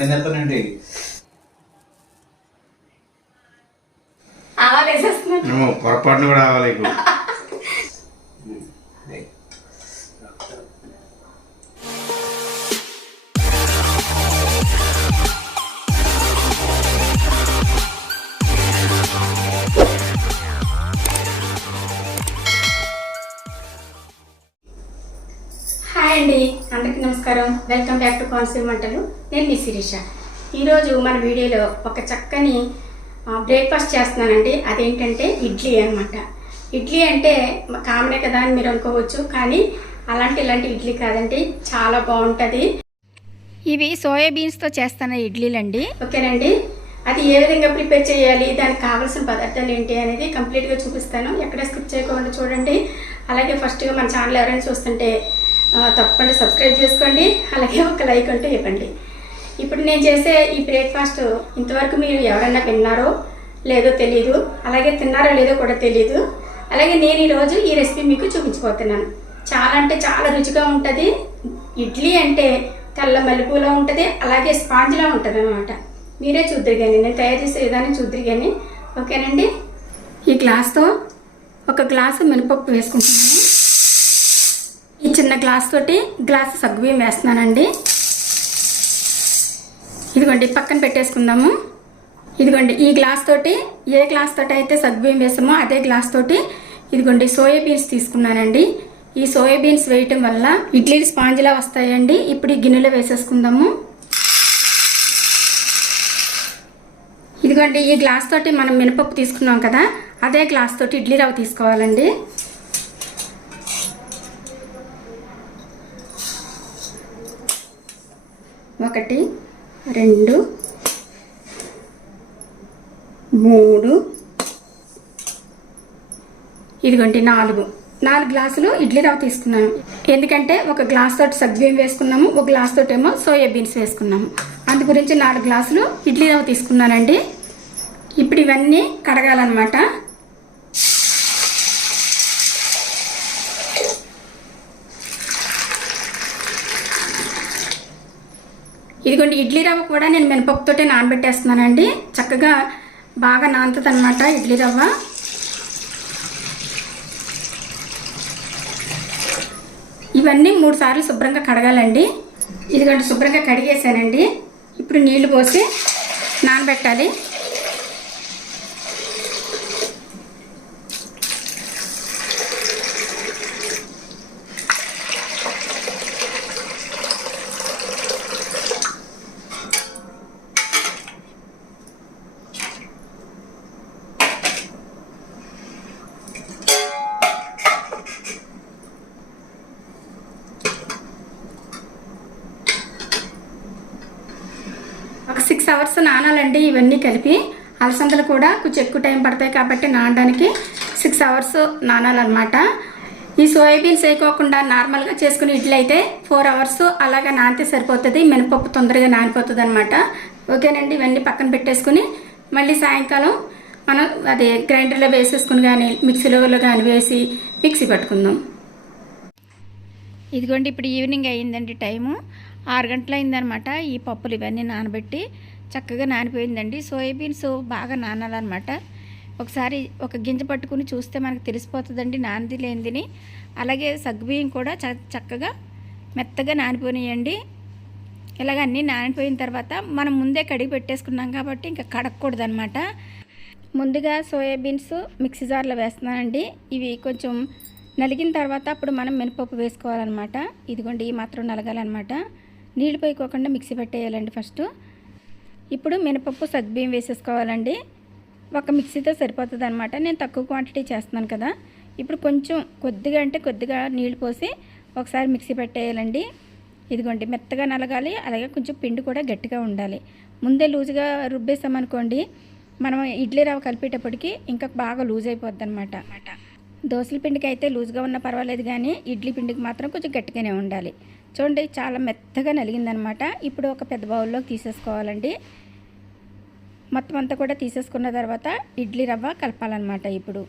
తినేస్తానండి ఆవాలు పొరపాటున కూడా ఇప్పుడు. హాయ్ అండి. అందరికీ నమస్కారం. వెల్కమ్ బ్యాక్ టు కాన్సల్ మంటలు. నేను మీ శిరీష. ఈరోజు మన వీడియోలో ఒక చక్కని బ్రేక్ఫాస్ట్ చేస్తున్నానండి. అదేంటంటే ఇడ్లీ అన్నమాట. ఇడ్లీ అంటే కామనే కదా అని మీరు అనుకోవచ్చు కానీ అలాంటి ఇలాంటి ఇడ్లీ కాదండి. చాలా బాగుంటుంది. ఇవి సోయాబీన్స్తో చేస్తున్న ఇడ్లీలండి. ఓకేనండి. అది ఏ విధంగా ప్రిపేర్ చేయాలి దానికి కావాల్సిన పదార్థాలు ఏంటి అనేది కంప్లీట్గా చూపిస్తాను. ఎక్కడ స్కిప్ చేయకుండా చూడండి. అలాగే ఫస్ట్గా మన ఛానల్ ఎవరైనా చూస్తుంటే తప్పకుండా సబ్స్క్రైబ్ చేసుకోండి. అలాగే ఒక లైక్ అంటూ ఇవ్వండి. ఇప్పుడు నేను చేసే ఈ బ్రేక్ఫాస్ట్ ఇంతవరకు మీరు ఎవరైనా విన్నారో లేదో తెలియదు అలాగే తిన్నారో లేదో కూడా తెలియదు అలాగే నేను ఈరోజు ఈ రెసిపీ మీకు చూపించబోతున్నాను. చాలా అంటే చాలా రుచిగా ఉంటుంది. ఇడ్లీ అంటే తెల్ల మల్లెపూలా ఉంటుంది. అలాగే స్పాంజ్లా ఉంటుంది అనమాట మీరే చూద్దరు కానీ నేను తయారు చేసే విధానం చూద్దరు కానీ ఓకేనండి? ఈ గ్లాస్తో ఒక గ్లాసు మినపప్పు వేసుకుంటున్నాను. చిన్న గ్లాస్ తోటి గ్లాస్ సగ్గుబియ్యం వేస్తున్నానండి. ఇదిగోండి పక్కన పెట్టేసుకుందాము. ఇదిగోండి ఈ గ్లాస్ తోటి ఏ గ్లాస్ తోటి అయితే సగ్గుబియ్యం వేసామో అదే గ్లాస్ తోటి ఇదిగోండి సోయాబీన్స్ తీసుకున్నానండి. ఈ సోయాబీన్స్ వేయటం వల్ల ఇడ్లీలు స్పాంజ్లా వస్తాయండి. ఇప్పుడు ఈ గిన్నెలో వేసేసుకుందాము. ఇదిగోండి ఈ గ్లాస్ తోటి మనం మినపప్పు తీసుకున్నాం కదా అదే గ్లాస్ తోటి ఇడ్లీ రవ్వ తీసుకోవాలండి. ఒకటి రెండు మూడు. ఇదిగోండి నాలుగు. నాలుగు గ్లాసులు ఇడ్లీ రవ్వ తీసుకున్నాను. ఎందుకంటే ఒక గ్లాస్ తోటి సగ్గుబియ్యం వేసుకున్నాము ఒక గ్లాస్ తోటి ఏమో సోయా బీన్స్ వేసుకున్నాము. అందు గురించి నాలుగు గ్లాసులు ఇడ్లీ రవ్వ తీసుకున్నానండి. ఇప్పుడు ఇవన్నీ కడగాలన్నమాట. ఇదిగోండి ఇడ్లీ రవ్వ కూడా నేను మినపప్పుతోటే నానబెట్టేస్తున్నానండి. చక్కగా బాగా నానుతుంది అనమాట ఇడ్లీ రవ్వ. ఇవన్నీ మూడు సార్లు శుభ్రంగా కడగాలండి. ఇదిగోండి శుభ్రంగా కడిగేసానండి ఇప్పుడు నీళ్ళు పోసి నానబెట్టాలి ఒక సిక్స్ గడ్డి ఇవన్నీ కలిపి అలసందలు కూడా కొంచెం ఎక్కువ టైం పడతాయి కాబట్టి నానడానికి సిక్స్ అవర్స్ నానాలన్నమాట. ఈ సోయాబీన్స్ వేయకోకుండా నార్మల్గా చేసుకుని ఇడ్లీ అయితే ఫోర్ అవర్స్ అలాగా నానితే సరిపోతుంది మినపప్పు తొందరగా నానిపోతుంది అనమాట ఓకేనండి ఇవన్నీ పక్కన పెట్టేసుకుని మళ్ళీ సాయంకాలం మనం అదే గ్రైండర్లో వేసేసుకుని కానీ మిక్సీలో కానీ వేసి మిక్సీ పట్టుకుందాం. ఇదిగోండి ఇప్పుడు ఈవినింగ్ అయ్యిందండి టైము. ఆరు గంటలు అయిందనమాట ఈ పప్పులు ఇవన్నీ నానబెట్టి చక్కగా నానిపోయిందండి. సోయాబీన్స్ బాగా నానాలన్నమాట. ఒకసారి ఒక గింజ పట్టుకుని చూస్తే మనకు తెలిసిపోతుందండి నానిది లేనిదిని. అలాగే సగ్గుబియ్యం కూడా చ చక్కగా మెత్తగా నానిపోయినాయండి ఇలాగ అన్నీ నానిపోయిన తర్వాత మనం ముందే కడిగి పెట్టేసుకున్నాం కాబట్టి ఇంకా కడగకూడదు అనమాట ముందుగా సోయాబీన్స్ మిక్సీ జార్లో వేస్తున్నానండి. ఇవి కొంచెం నలిగిన తర్వాత అప్పుడు మనం మినపప్పు వేసుకోవాలన్నమాట. ఇదిగోండి ఈ మాత్రం నలగాలన్నమాట. నీళ్ళు పోయికోకుండా మిక్సీ పెట్టేయాలండి ఫస్ట్. ఇప్పుడు మినపప్పు సగ్బియ్యం వేసేసుకోవాలండి. ఒక మిక్సీతో సరిపోతుంది అనమాట నేను తక్కువ క్వాంటిటీ చేస్తున్నాను కదా. ఇప్పుడు కొంచెం కొద్దిగా అంటే కొద్దిగా నీళ్ళు పోసి ఒకసారి మిక్సీ పెట్టేయాలండి. ఇదిగోండి మెత్తగా నలగాలి అలాగే కొంచెం పిండి కూడా గట్టిగా ఉండాలి. ముందే లూజుగా రుబ్బేసామనుకోండి మనం ఇడ్లీ రవ్వ కలిపేటప్పటికి ఇంకా బాగా లూజ్ అయిపోద్ది అనమాట దోశల పిండికి అయితే లూజ్గా ఉన్నా పర్వాలేదు కానీ ఇడ్లీ పిండికి మాత్రం కొంచెం గట్టిగానే ఉండాలి. చూడండి చాలా మెత్తగా నలిగిందనమాట. ఇప్పుడు ఒక పెద్ద బౌల్లోకి తీసేసుకోవాలండి. మొత్తం అంతా కూడా తీసేసుకున్న తర్వాత ఇడ్లీ రవ్వ కలపాలన్నమాట ఇప్పుడు.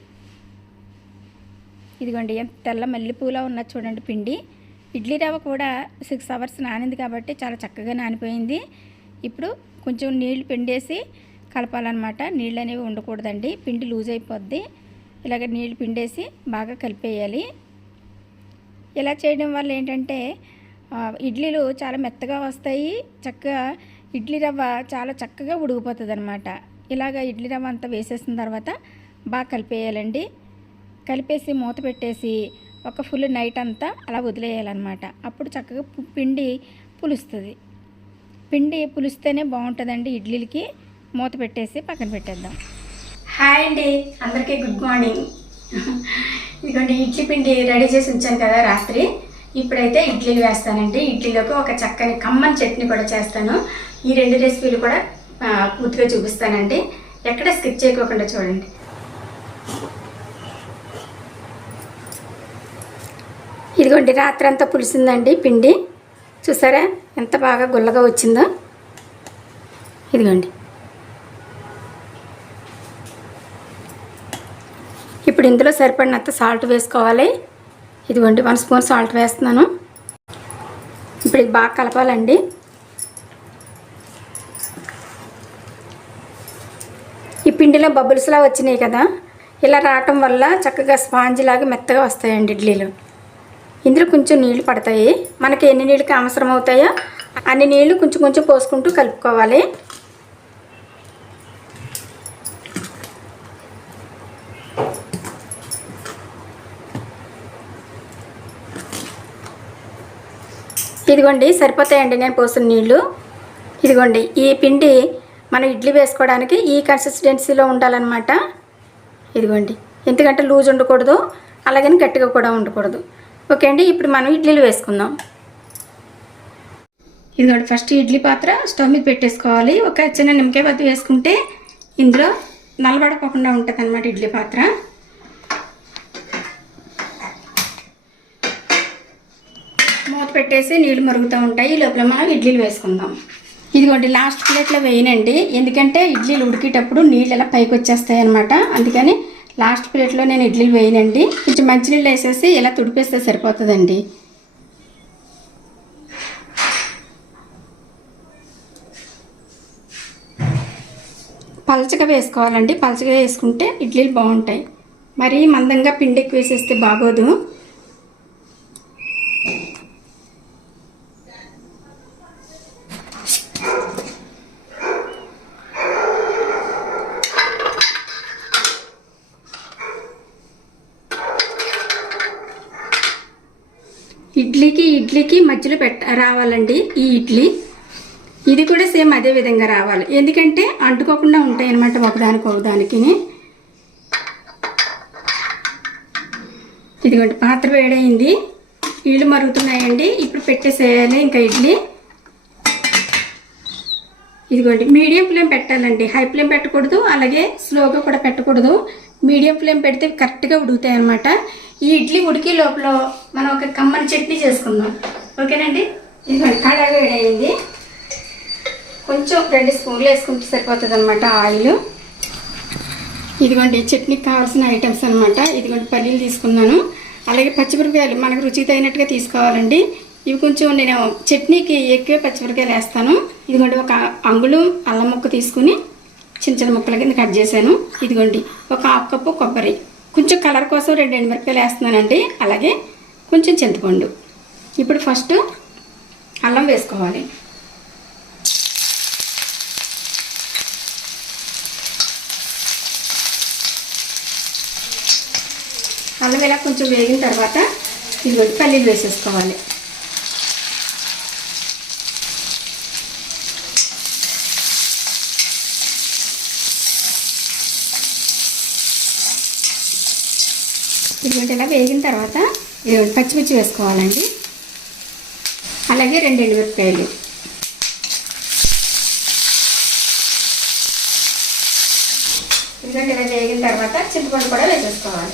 ఇదిగోండి తెల్ల మల్లెపూలా ఉన్నది చూడండి పిండి. ఇడ్లీ రవ్వ కూడా సిక్స్ అవర్స్ నానింది కాబట్టి చాలా చక్కగా నానిపోయింది. ఇప్పుడు కొంచెం నీళ్ళు పిండేసి కలపాలన్నమాట నీళ్ళు అనేవి ఉండకూడదండి పిండి లూజ్ అయిపోద్ది. ఇలాగ నీళ్ళు పిండేసి బాగా కలిపేయాలి. ఇలా చేయడం వల్ల ఏంటంటే ఇడ్లీలు చాలా మెత్తగా వస్తాయి. చక్కగా ఇడ్లీ రవ్వ చాలా చక్కగా ఉడికిపోతుంది అనమాట ఇలాగ ఇడ్లీ రవ్వ అంతా వేసేసిన తర్వాత బాగా కలిపేయాలండి. కలిపేసి మూత పెట్టేసి ఒక ఫుల్ నైట్ అంతా అలా వదిలేయాలన్నమాట. అప్పుడు చక్కగా పిండి పులుస్తుంది. పిండి పులిస్తేనే బాగుంటుందండి ఇడ్లీలకి. మూత పెట్టేసి పక్కన పెట్టేద్దాం. హాయ్ అండి. అందరికీ గుడ్ మార్నింగ్. ఇదిగోండి ఇడ్లీ పిండి రెడీ చేసి ఉంచాను కదా రాత్రి. ఇప్పుడైతే ఇడ్లీలు వేస్తానండి. ఇడ్లీలోకి ఒక చక్కని కమ్మని చట్నీ కూడా చేస్తాను. ఈ రెండు రెసిపీలు కూడా పూర్తిగా చూపిస్తానండి. ఎక్కడ స్కిప్ చేయకోకుండా చూడండి. ఇదిగోండి రాత్రి అంతా పులిసిందండి పిండి. చూసారా? ఎంత బాగా గుల్లగా వచ్చిందో. ఇదిగోండి. ఇప్పుడు ఇందులో సరిపడినంత సాల్ట్ వేసుకోవాలి. ఇదిగోండి వన్ స్పూన్ సాల్ట్ వేస్తున్నాను. ఇప్పుడు ఇది బాగా కలపాలండి. ఈ పిండిలో బబుల్స్లా వచ్చినాయి కదా ఇలా రావటం వల్ల చక్కగా స్పాంజ్ లాగా మెత్తగా వస్తాయండి ఇడ్లీలు. ఇందులో కొంచెం నీళ్ళు పడతాయి. మనకి ఎన్ని నీళ్ళకి అవసరం అవుతాయో అన్ని నీళ్ళు కొంచెం కొంచెం పోసుకుంటూ కలుపుకోవాలి. ఇదిగోండి సరిపోతాయండి నేను పోసిన నీళ్ళు ఇదిగోండి ఈ పిండి మనం ఇడ్లీ వేసుకోవడానికి ఈ కన్సిస్టెన్సీలో ఉండాలన్నమాట. ఇదిగోండి ఎందుకంటే లూజ్ ఉండకూడదు అలాగని గట్టిగా కూడా ఉండకూడదు. ఓకే అండి ఇప్పుడు మనం ఇడ్లీలు వేసుకుందాం. ఇదిగోండి ఫస్ట్ ఇడ్లీ పాత్ర స్టవ్ మీద పెట్టేసుకోవాలి. ఒక చిన్న నిమ్మకాయ బద్ద వేసుకుంటే ఇందులో నలబడకోకుండా ఉంటుంది అనమాట ఇడ్లీ పాత్ర మూత పెట్టేసి నీళ్ళు మరుగుతూ ఉంటాయి. ఈ లోపల మనం ఇడ్లీలు వేసుకుందాం. ఇదిగోండి లాస్ట్ ప్లేట్లో వేయనండి. ఎందుకంటే ఇడ్లీలు ఉడికేటప్పుడు నీళ్ళు ఎలా పైకి వచ్చేస్తాయి అనమాట అందుకని లాస్ట్ ప్లేట్లో నేను ఇడ్లీలు వేయనండి. కొంచెం మంచినీళ్ళు వేసేసి ఇలా తుడిపేస్తే సరిపోతుందండి. పలచగా వేసుకోవాలండి. పలచగా వేసుకుంటే ఇడ్లీలు బాగుంటాయి. మరీ మందంగా పిండి ఎక్కువ వేసేస్తే బాగోదు. రావాలండి ఈ ఇడ్లీ. ఇది కూడా సేమ్ అదే విధంగా రావాలి. ఎందుకంటే అంటుకోకుండా ఉంటాయి అనమాట ఒకదానికి ఒకదానికి ఇదిగోండి పాత్ర వేడైంది. ఇళ్ళు మరుగుతున్నాయండి. ఇప్పుడు పెట్టేసేయాలి ఇంకా ఇడ్లీ. ఇదిగోండి మీడియం ఫ్లేమ్ పెట్టాలండి. హై ఫ్లేమ్ పెట్టకూడదు అలాగే స్లోగా కూడా పెట్టకూడదు. మీడియం ఫ్లేమ్ పెడితే కరెక్ట్గా ఉడుకుతాయి అనమాట ఈ ఇడ్లీ ఉడికి లోపల మనం ఒక కమ్మని చట్నీ చేసుకుందాం. ఓకేనండి? ఇదిగోండి కళ వేడైంది కొంచెం రెండు స్పూన్లు వేసుకుంటే సరిపోతుంది అనమాట ఆయిల్. ఇదిగోండి చట్నీకి కావాల్సిన ఐటమ్స్ అనమాట ఇదిగోండి పల్లీలు తీసుకున్నాను. అలాగే పచ్చిమిరపకాయలు మనకు రుచికి తగినట్టుగా తీసుకోవాలండి. ఇవి కొంచెం నేను చట్నీకి ఎక్కువ పచ్చిమిరపకాయలు వేస్తాను. ఇదిగోండి ఒక అంగుళం అల్లం ముక్క తీసుకుని చిన్న చిన్న ముక్కల కింద కట్ చేశాను. ఇదిగోండి ఒక హాఫ్ కప్పు కొబ్బరి. కొంచెం కలర్ కోసం రెండు ఎండుమిరపకాయలు వేస్తున్నానండి. అలాగే కొంచెం చింతపండు. ఇప్పుడు ఫస్ట్ అల్లం వేసుకోవాలి. అల్లం ఇలా కొంచెం వేగిన తర్వాత ఇదిగోండి పల్లీలు వేసేసుకోవాలి. ఇదిగోటి ఇలా వేగిన తర్వాత పచ్చిమిర్చి వేసుకోవాలండి. అలాగే రెండు ఎండుమిరపకాయలు ఎందుకంటే ఇలా వేగిన తర్వాత చింతపండు కూడా వేసేసుకోవాలి.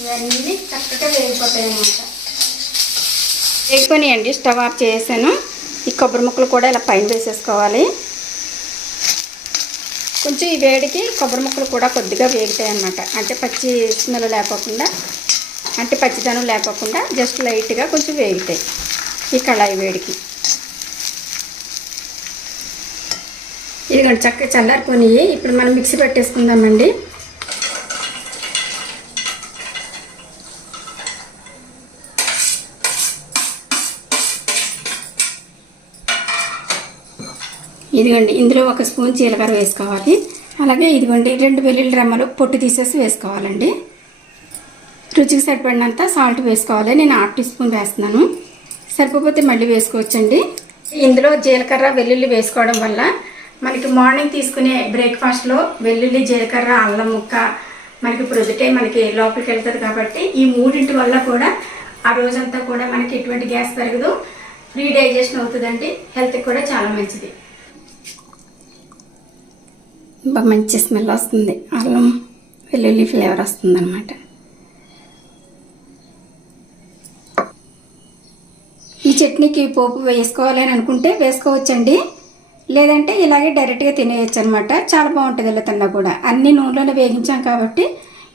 ఇవన్నీ చక్కగా వేగిపోతాయి అన్నమాట వేగిపోయినాయండి స్టవ్ ఆఫ్ చేసాను ఈ కొబ్బరి ముక్కలు కూడా ఇలా పైన వేసేసుకోవాలి. కొంచెం ఈ వేడికి కొబ్బరి ముక్కలు కూడా కొద్దిగా వేగుతాయి అన్నమాట అంటే పచ్చి స్మెల్ లేకోకుండా అంటే పచ్చిదనం లేకోకుండా జస్ట్ లైట్గా కొంచెం వేగుతాయి ఈ కళాయి వేడికి. ఇదిగోండి చక్కగా చల్లారిపోయి ఇప్పుడు మనం మిక్సీ పెట్టేసుకుందామండి. ఇదిగోండి ఇందులో ఒక స్పూన్ జీలకర్ర వేసుకోవాలి. అలాగే ఇదిగోండి రెండు వెల్లుల్లి రెమ్మలు పొట్టు తీసేసి వేసుకోవాలండి. రుచికి సరిపడినంత సాల్ట్ వేసుకోవాలి. నేను హాఫ్ టీ స్పూన్ వేస్తున్నాను. సరిపోతే మళ్ళీ వేసుకోవచ్చండి. ఇందులో జీలకర్ర వెల్లుల్లి వేసుకోవడం వల్ల మనకి మార్నింగ్ తీసుకునే బ్రేక్ఫాస్ట్లో వెల్లుల్లి జీలకర్ర అల్లం ముక్క మనకి ప్రొద్దుటే మనకి లోపలికి వెళ్తుంది కాబట్టి ఈ మూడింటి వల్ల కూడా ఆ రోజంతా కూడా మనకి ఎటువంటి గ్యాస్ పెరగదు. ఫ్రీ డైజెషన్ అవుతుందండి. హెల్త్కి కూడా చాలా మంచిది. బాగా మంచి స్మెల్ వస్తుంది. అల్లం వెల్లుల్లి ఫ్లేవర్ వస్తుంది అనమాట ఈ చట్నీకి పోపు వేసుకోవాలి అని అనుకుంటే వేసుకోవచ్చండి. లేదంటే ఇలాగే డైరెక్ట్గా తినేయచ్చు అనమాట చాలా బాగుంటుంది ఇలా తిన్నా కూడా. అన్ని నూనెలో వేగించాం కాబట్టి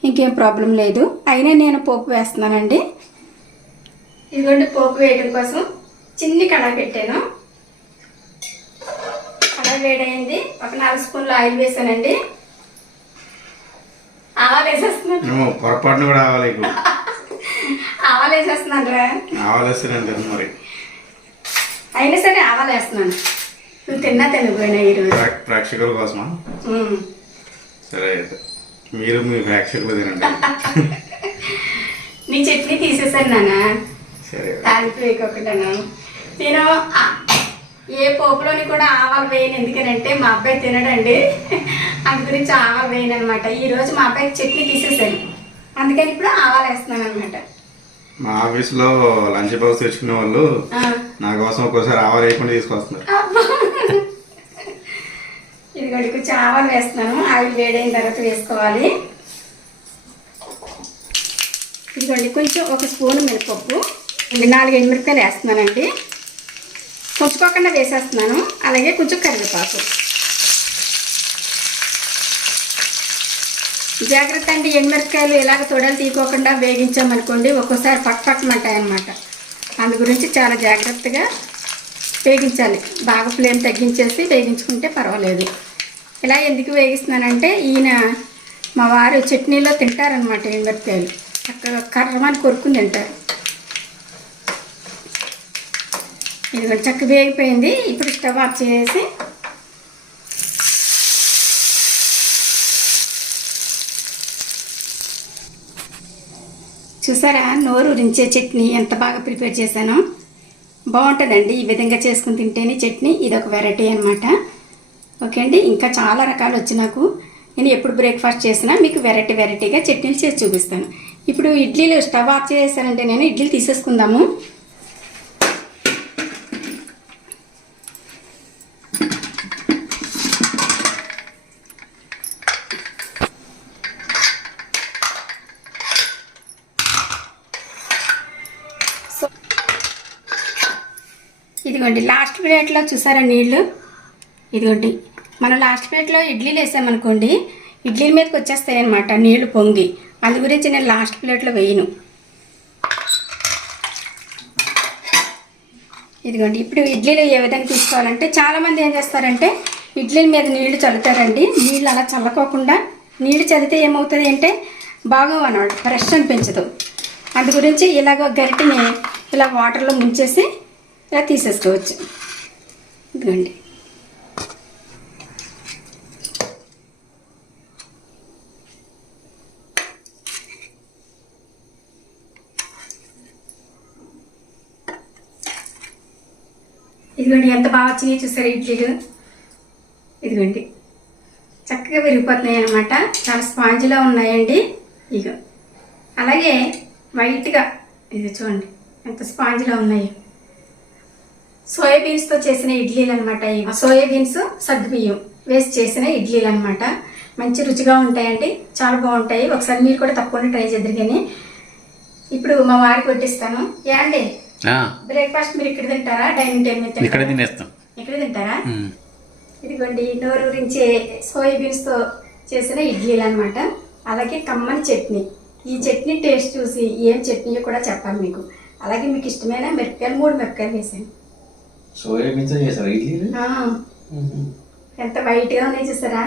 ఇంకేం ప్రాబ్లం లేదు. అయినా నేను పోపు వేస్తున్నానండి. ఇదిగోండి పోపు వేయడం కోసం చిన్ని కడాయి పెట్టాను. కడాయి వేడైంది. ఒక నాలుగు స్పూన్లు ఆయిల్ వేసానండి. ఆవాలు వేసేస్తున్నాను. పొరపాటును కూడా ఆవలేకు ఆవాలు వేసేస్తున్నాను రా ఆవలేస్తానంటే మరి. అయినా సరే ఆవాలు వేస్తున్నాను నువ్వు తిన్నా తినకపోయినా ఈరోజు. ప్రేక్ష- ప్రేక్షకుల కోసమా. సరే అయితే. మీరు మీ ప్రేక్షకులు తినండి. నీ చట్నీ తీసేసాను నాన్న. సరే. తాలింపు వేయకోకుండాను నేను ఏ పోపులోని కూడా ఆవాలు వేయను. ఎందుకనంటే మా అబ్బాయి తినడండి. అందు గురించి ఆవాలు వేయను అనమాట ఈరోజు మా అబ్బాయికి చట్నీ తీసేసాను. అందుకని ఇప్పుడు ఆవాలు వేస్తున్నాను అనమాట మా ఆఫీస్లో లంచ్ బాక్స్ తెచ్చుకునే వాళ్ళు నా కోసం ఒక్కోసారి ఆవ లేకుండా తీసుకొస్తున్నారు. ఇదిగోండి కొంచెం ఆవాలు వేస్తున్నాను. ఆయిల్ వేడైన తర్వాత వేసుకోవాలి. ఇదిగోండి కొంచెం ఒక స్పూన్ మినపప్పు. నాలుగు ఎండుమిరపకాయలు వేస్తున్నానండి. కొంచుకోకుండా వేసేస్తున్నాను. అలాగే కొంచెం కరివేపాకు. జాగ్రత్త అండి ఎండుమిరపకాయలు ఇలాగ తొడలు తీకోకుండా వేగించామనుకోండి ఒక్కోసారి పక్ పక్కమంటాయి అందు గురించి చాలా జాగ్రత్తగా వేగించాలి. బాగా ఫ్లేమ్ తగ్గించేసి వేగించుకుంటే పర్వాలేదు. ఇలా ఎందుకు వేగిస్తున్నానంటే ఈయన మా వారు చట్నీలో తింటారనమాట ఎండుమిరపకాయలు. చక్కగా కర్రమని కొరుకుని తింటారు. ఇది కూడా చక్కగా వేగిపోయింది. ఇప్పుడు స్టవ్ ఆఫ్ చేసి చూసారా? నోరు రించే చట్నీ ఎంత బాగా ప్రిపేర్ చేశానో. బాగుంటుందండి ఈ విధంగా చేసుకుని తింటేనే చట్నీ. ఇది ఒక వెరైటీ అనమాట ఓకే అండి ఇంకా చాలా రకాలు వచ్చి నాకు. నేను ఎప్పుడు బ్రేక్ఫాస్ట్ చేసినా మీకు వెరైటీ వెరైటీగా చట్నీలు చేసి చూపిస్తాను. ఇప్పుడు ఇడ్లీలు స్టవ్ ఆఫ్ చేశానంటే నేను ఇడ్లీలు తీసేసుకుందాము. ఇదిగోండి లాస్ట్ ప్లేట్లో చూసారా నీళ్ళు ఇదిగోండి. మనం లాస్ట్ ప్లేట్లో ఇడ్లీలు వేసామనుకోండి ఇడ్లీల మీదకి వచ్చేస్తాయి అనమాట నీళ్ళు పొంగి. అందు గురించి నేను లాస్ట్ ప్లేట్లో వేయను. ఇదిగోండి. ఇప్పుడు ఇడ్లీలు ఏ విధంగా తీసుకోవాలంటే చాలామంది ఏం చేస్తారంటే ఇడ్లీల మీద నీళ్ళు చల్లుతారండి. నీళ్ళు అలా చల్లకోకుండా నీళ్ళు చల్లితే ఏమవుతుంది అంటే బాగోవు అనమాట ఫ్రెష్ అనిపించదు. అందు గురించి ఇలాగ గరిటిని ఇలా వాటర్లో ముంచేసి ఇలా తీసేసుకోవచ్చు. ఇదిగోండి. ఇదిగోండి ఎంత బాగా వచ్చినాయి చూసారు ఇడ్లీలు? ఇదిగోండి. చక్కగా విరిగిపోతున్నాయి అనమాట చాలా స్పాంజ్లా ఉన్నాయండి. ఇగో అలాగే వైట్గా ఇది చూడండి ఎంత స్పాంజ్లా ఉన్నాయి. సోయాబీన్స్తో చేసిన ఇడ్లీలు అనమాట ఇవి సోయాబీన్స్ సగ్గుబియ్యం వేసి చేసిన ఇడ్లీలు అనమాట మంచి రుచిగా ఉంటాయండి. చాలా బాగుంటాయి. ఒకసారి మీరు కూడా తప్పకుండా ట్రై చేద్దరు కానీ. ఇప్పుడు మా వారికి వడ్డిస్తాను. ఏ అండి ఆ, బ్రేక్ఫాస్ట్ మీరు ఇక్కడ తింటారా? డైనింగ్ టైం మీద ఇక్కడ? తినేస్తాం. ఇక్కడ తింటారా. ఇదిగోండి నోరూరించే సోయాబీన్స్తో చేసిన ఇడ్లీలు అనమాట అలాగే కమ్మని చట్నీ. ఈ చట్నీ టేస్ట్ చూసి ఏం చట్నీ కూడా చెప్పాలి మీకు. అలాగే మీకు ఇష్టమైన మిరపకాయలు మూడు మిరపకాయలు వేసాను సోయాబీన్తో ఎంత వైట్గా ఉన్నాయి చూసారా?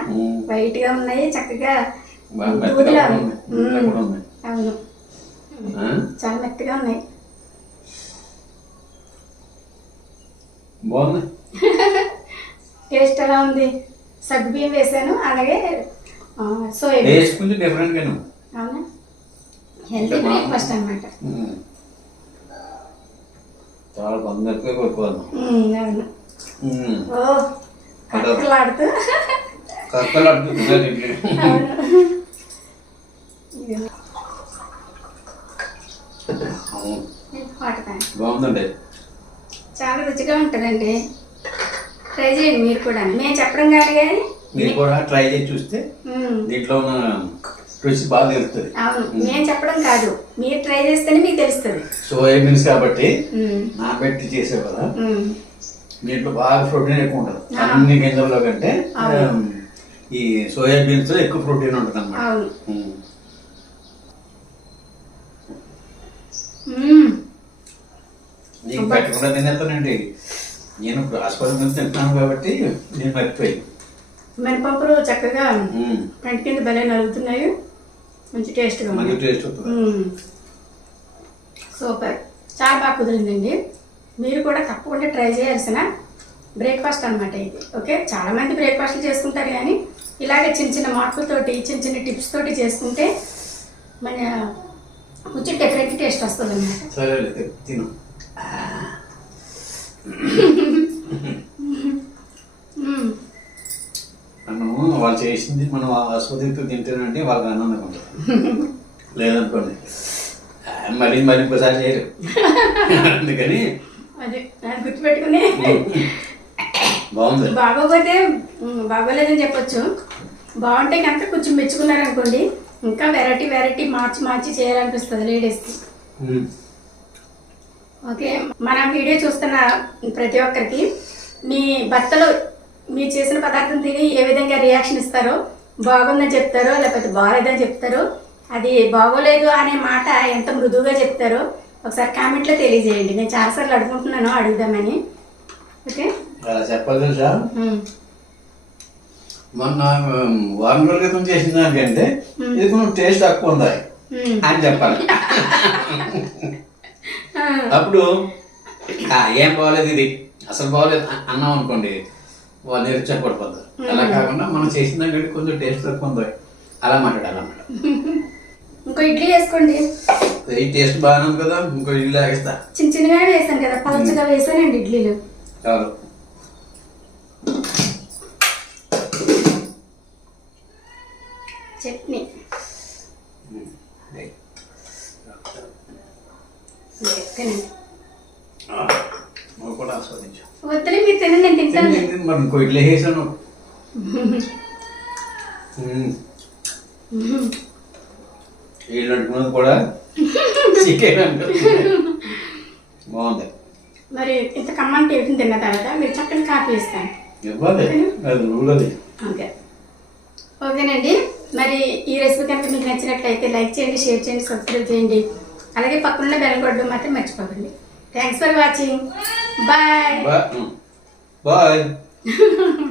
వైట్గా ఉన్నాయి చక్కగా. అవును? చాలా మెత్తగా ఉన్నాయి. బాగుంది టేస్ట్ ఎలా ఉంది? సగ్గుబియ్యం వేసాను అలాగే సోయాబీన్ టేస్ట్ కొంచెం డిఫరెంట్ గాను. అవునా? హెల్తీ బ్రేక్ఫాస్ట్ అనమాట. చాలా బంగారుగా కొట్టుకోవాలి అవును. మ్మ్. ఓ కట్టలాడుతూ కక్కలు అడుగుతున్నారు ఇడ్లీ అవును. ఇది అవును. వాడతాను బాగుందండి. చాలా రుచిగా ఉంటుందండి. ట్రై చేయండి మీరు కూడా మేము చెప్పడం కాదు కానీ మీరు కూడా ట్రై చేసి చూస్తే దీంట్లో ఉన్న రుచి బాగా తెలుస్తుంది అవును మేము చెప్పడం కాదు. మీరు ట్రై చేస్తేనే మీకు తెలుస్తుంది. సోయాబీన్స్ కాబట్టి ఉమ్, నానబెట్టి చేసే కదా. దీంట్లో బాగా ప్రోటీన్ ఎక్కువ ఉంటుంది. అన్ని గింజల్లో కంటే ఈ సోయాబీన్స్లో ఎక్కువ ప్రోటీన్ ఉంటుంది అనమాట నీకు. పెట్టకుండా తినేస్తానండి. నేను నుంచి తింటున్నాను కాబట్టి నేను మర్చిపోయి మినపప్పులు చక్కగా ఫ్రంట్ కింద భలే నలుగుతున్నాయి. మంచి టేస్ట్గా మంచి టేస్ట్. సూపర్. చాలా బాగా కుదిరిందండి. మీరు కూడా తప్పకుండా ట్రై చేయాల్సిన బ్రేక్ఫాస్ట్ అనమాట ఇది. ఓకే? చాలా మంది బ్రేక్ఫాస్ట్లు చేసుకుంటారు కానీ ఇలాగే చిన్న చిన్న మార్పులతోటి చిన్న చిన్న టిప్స్ తోటి చేసుకుంటే మన కొంచెం డిఫరెంట్ టేస్ట్ వస్తుంది అనమాట మనము వాళ్ళు చేసింది మనం ఆస్వాదిస్తూ తింటేనంటే వాళ్ళకి ఆనందంగా ఉంటుంది. లేదనుకోండి. మళ్ళీ మళ్ళీ ఇంకోసారి చేయరు. అందుకని అదే అది గుర్తుపెట్టుకుని. బాగుంది. బాగోపోతే బాగోలేదని చెప్పొచ్చు. బాగుంటే కనుక కొంచెం మెచ్చుకున్నారనుకోండి ఇంకా వెరైటీ వెరైటీ మార్చి మార్చి చేయాలనిపిస్తుంది లేడీస్కి. ఓకే మన వీడియో చూస్తున్న ప్రతి ఒక్కరికి మీ భర్తలు మీరు చేసిన పదార్థం తిని ఏ విధంగా రియాక్షన్ ఇస్తారో బాగుందని చెప్తారో లేకపోతే బాగాలేదని చెప్తారో అది బాగోలేదు అనే మాట ఎంత మృదువుగా చెప్తారో ఒకసారి కామెంట్లో తెలియజేయండి. నేను చాలాసార్లు అడుగుతున్నాను అడుగుదామని. ఓకే? ఉమ్. మొన్న వారం రోజుల క్రితం చేసిన దానికంటే ఇది కొంచెం టేస్ట్ తక్కువ ఉంది. అని చెప్పాలి. అప్పుడు "ఆ, ఏం బాగోలేదు ఇది. అసలు బాగోలేదు అన్నాం అనుకోండి. వాళ్ళు నిరుత్సాహపడిపోతారు అలా కాకుండా మనం చేసిన దానికంటే కొంచెం టేస్ట్ తక్కువ ఉంది. అలా మాట్లాడాలి అన్నమాట ఇంకో ఇడ్లీ వేసుకోండి. ఈ టేస్ట్ బాగానే ఉంది కదా ఇంకో ఇల్లు ఆగిస్తా. చిన్న చిన్నగానే వేసాను కదా పలచగా వేసానండి ఇడ్లీలు. చాలు. చట్నీ. తినండి కూడా ఆస్వాదించు. వద్దులే మీరు తినండి నేను తింటాను. తిని, తిని, మరి ఇంకో ఇడ్లీ వేసాను వీళ్ళు అంటున్నది కూడా చికెన్ బాగుంది. మరి ఇంత కమ్మని టిఫిన్ తిన్న తర్వాత మీరు చక్కని కాఫీ ఇస్తాను ఇవ్వాలి అది రూల్ అది. ఓకే. ఓకేనండి. మరి ఈ రెసిపీ కనుక మీకు నచ్చినట్లయితే లైక్ చేయండి షేర్ చేయండి సబ్స్క్రైబ్ చేయండి. అలాగే పక్కనున్న బెల్ కొట్టడం మాత్రం మర్చిపోకండి. Thanks for watching Bye. Bye. Mm. Bye.